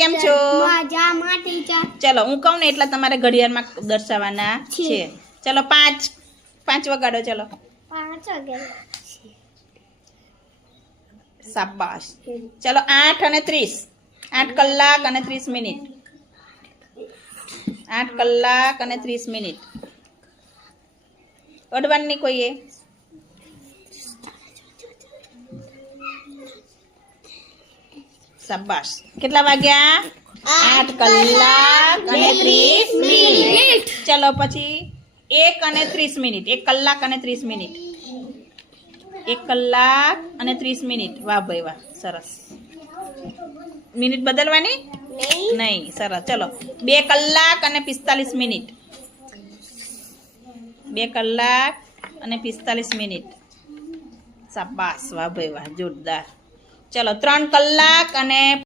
કેમ છો? ચલો હું કહું ને એટલા તમારે ઘડિયાળમાં દર્શાવવાના છે. ચલો પાંચ પાંચ વગાડો ચલો. શાબાશ. ચલો આઠ અને ત્રીસ. આઠ કલાક અને ત્રીસ મિનિટ. આઠ કલાક અને ત્રીસ મિનિટ. અડવાની કોઈએ? શાબાશ. કેટલા વાગ્યા? આઠ કલાક અને ત્રીસ મિનિટ. ચલો પછી એક અને ત્રીસ મિનિટ એક કલાક અને ત્રીસ મિનિટ. એક કલાક અને ત્રીસ મિનિટ. વાહ ભાઈ વાહ સરસ. મિનિટ બદલવાની? નહીં. સરસ. ચલો બે કલાક અને પિસ્તાલીસ મિનિટ. બે કલાક અને પિસ્તાલીસ મિનિટ. શાબાશ. વાહ ભાઈ વાહ જોરદાર. ચલો ત્રણ કલાક અને